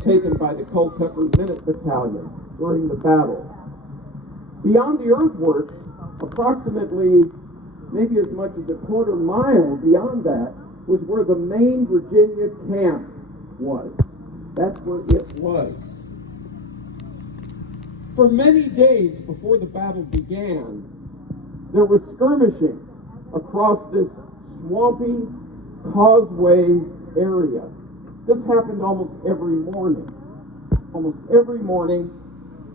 taken by the Culpeper Minute Battalion during the battle. Beyond the earthworks, approximately maybe as much as a quarter mile beyond that, was where the main Virginia camp was. That's where it was. For many days before the battle began, there was skirmishing across this swampy causeway area. This happened almost every morning. Almost every morning,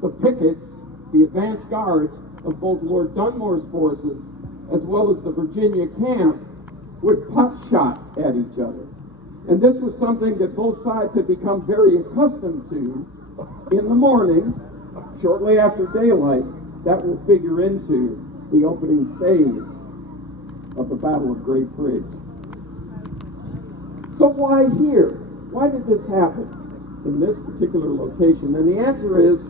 the pickets, the advance guards of both Lord Dunmore's forces as well as the Virginia camp would pot-shot at each other. And this was something that both sides had become very accustomed to in the morning, shortly after daylight. That will figure into the opening phase of the Battle of Great Bridge. So why here? Why did this happen in this particular location? And the answer is,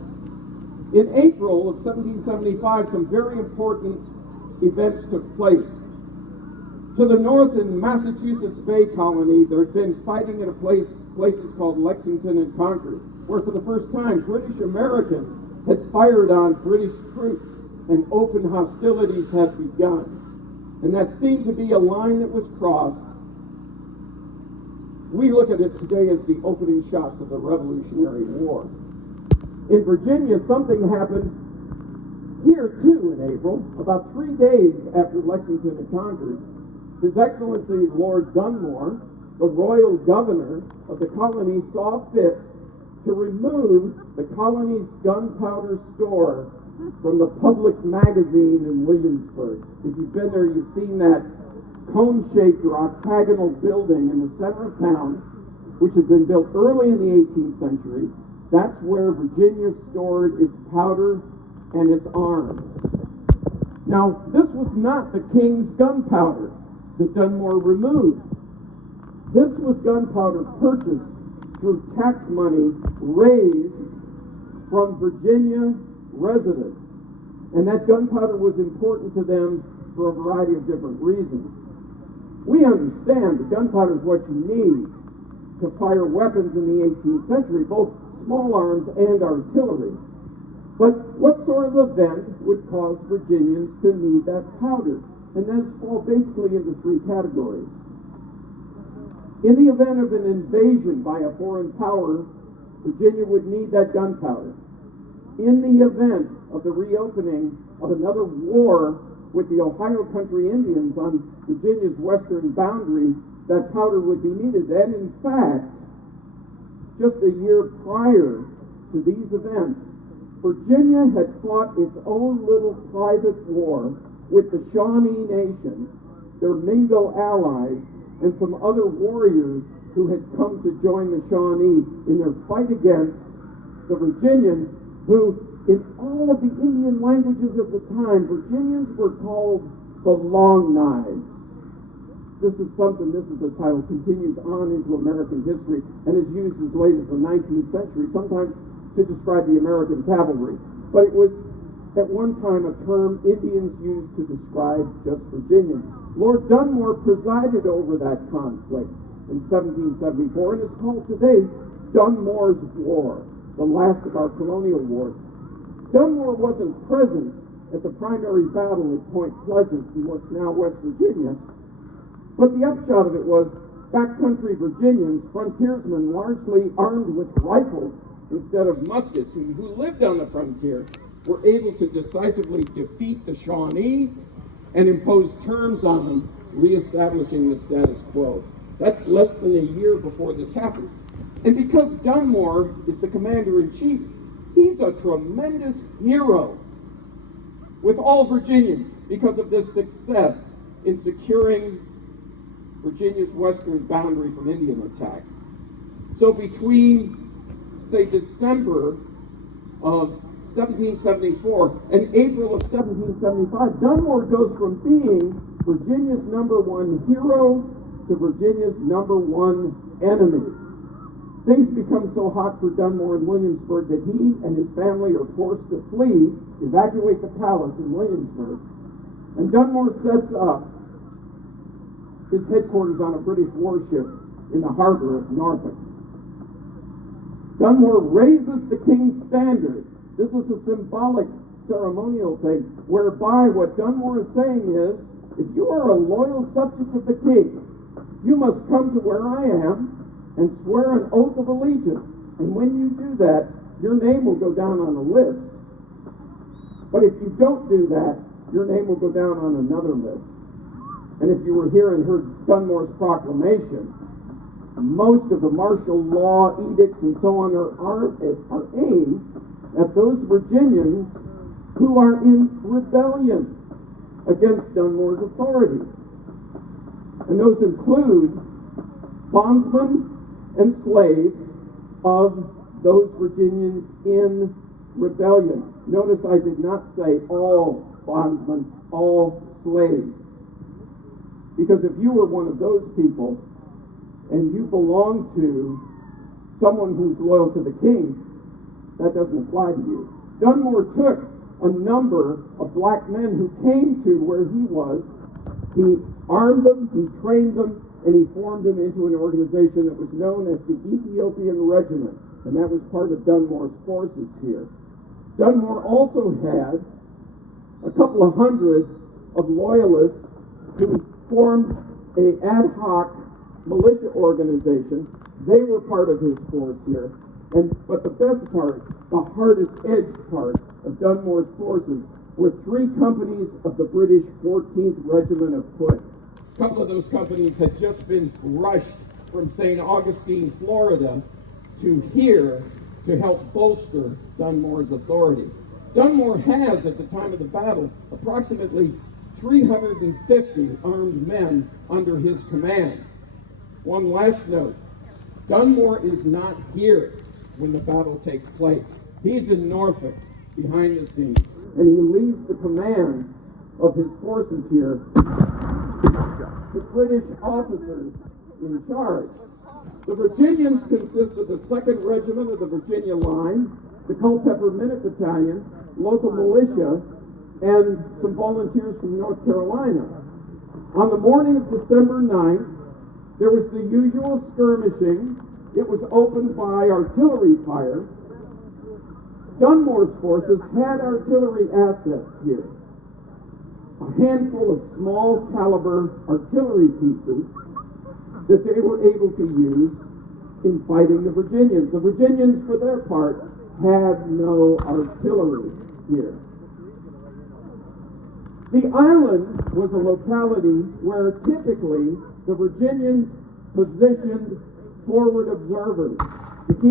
in April of 1775, some very important events took place. To the north in Massachusetts Bay Colony, there had been fighting at places called Lexington and Concord, where for the first time British Americans had fired on British troops and open hostilities had begun. And that seemed to be a line that was crossed. We look at it today as the opening shots of the Revolutionary War. In Virginia, something happened here too in April, about 3 days after Lexington and Concord. His Excellency Lord Dunmore, the royal governor of the colony, saw fit to remove the colony's gunpowder store from the Public magazine in Williamsburg. If you've been there, you've seen that cone-shaped or octagonal building in the center of town, which had been built early in the 18th century. That's where Virginia stored its powder and its arms. Now, this was not the king's gunpowder that Dunmore removed. This was gunpowder purchased through tax money raised from Virginia residents. And that gunpowder was important to them for a variety of different reasons. We understand that gunpowder is what you need to fire weapons in the 18th century, both small arms and artillery. But what sort of event would cause Virginians to need that powder? And those fall basically into three categories. In the event of an invasion by a foreign power, Virginia would need that gunpowder. In the event of the reopening of another war with the Ohio Country Indians on Virginia's western boundary, that powder would be needed. And in fact, just a year prior to these events, Virginia had fought its own little private war with the Shawnee Nation, their Mingo allies, and some other warriors who had come to join the Shawnee in their fight against the Virginians, who, in all of the Indian languages of the time, Virginians were called the Long Knives. This is a title, continues on into American history and is used as late as the 19th century, sometimes to describe the American cavalry. But it was at one time a term Indians used to describe just Virginians. Lord Dunmore presided over that conflict in 1774, and it's called today Dunmore's War, the last of our colonial wars. Dunmore wasn't present at the primary battle at Point Pleasant in what's now West Virginia, but the upshot of it was backcountry Virginians, frontiersmen largely armed with rifles instead of muskets, who lived on the frontier, were able to decisively defeat the Shawnee and impose terms on them, reestablishing the status quo. That's less than a year before this happens. And because Dunmore is the commander-in-chief, he's a tremendous hero with all Virginians because of this success in securing Virginia's western boundary from Indian attack. So between, say, December of 1774 and April of 1775, Dunmore goes from being Virginia's #1 hero to Virginia's #1 enemy. Things become so hot for Dunmore in Williamsburg that he and his family are forced to flee, evacuate the palace in Williamsburg, and Dunmore sets up his headquarters on a British warship in the harbor of Norfolk. Dunmore raises the king's standard. This is a symbolic ceremonial thing, whereby what Dunmore is saying is, if you are a loyal subject of the king, you must come to where I am and swear an oath of allegiance. And when you do that, your name will go down on a list. But if you don't do that, your name will go down on another list. And if you were here and heard Dunmore's proclamation, most of the martial law edicts and so on are aimed at those Virginians who are in rebellion against Dunmore's authority. And those include bondsmen and slaves of those Virginians in rebellion. Notice I did not say all bondsmen, all slaves. Because if you were one of those people and you belong to someone who's loyal to the king, that doesn't apply to you. Dunmore took a number of black men who came to where he was. He armed them, he trained them, and he formed them into an organization that was known as the Ethiopian Regiment, and that was part of Dunmore's forces here. Dunmore also had a couple of hundred of loyalists who formed an ad hoc militia organization. They were part of his force here. But the best part, the hardest edged part of Dunmore's forces were 3 companies of the British 14th Regiment of Foot. A couple of those companies had just been rushed from St. Augustine, Florida, to here to help bolster Dunmore's authority. Dunmore has, at the time of the battle, approximately 350 armed men under his command. One last note, Dunmore is not here when the battle takes place. He's in Norfolk, behind the scenes, and he leaves the command of his forces here to British officers in charge. The Virginians consist of the 2nd Regiment of the Virginia Line, the Culpeper Minute Battalion, local militia, and some volunteers from North Carolina. On the morning of December 9th, there was the usual skirmishing. It was opened by artillery fire. Dunmore's forces had artillery assets here. A handful of small caliber artillery pieces that they were able to use in fighting the Virginians. The Virginians, for their part, had no artillery here. The island was a locality where typically the Virginians positioned forward observers to keep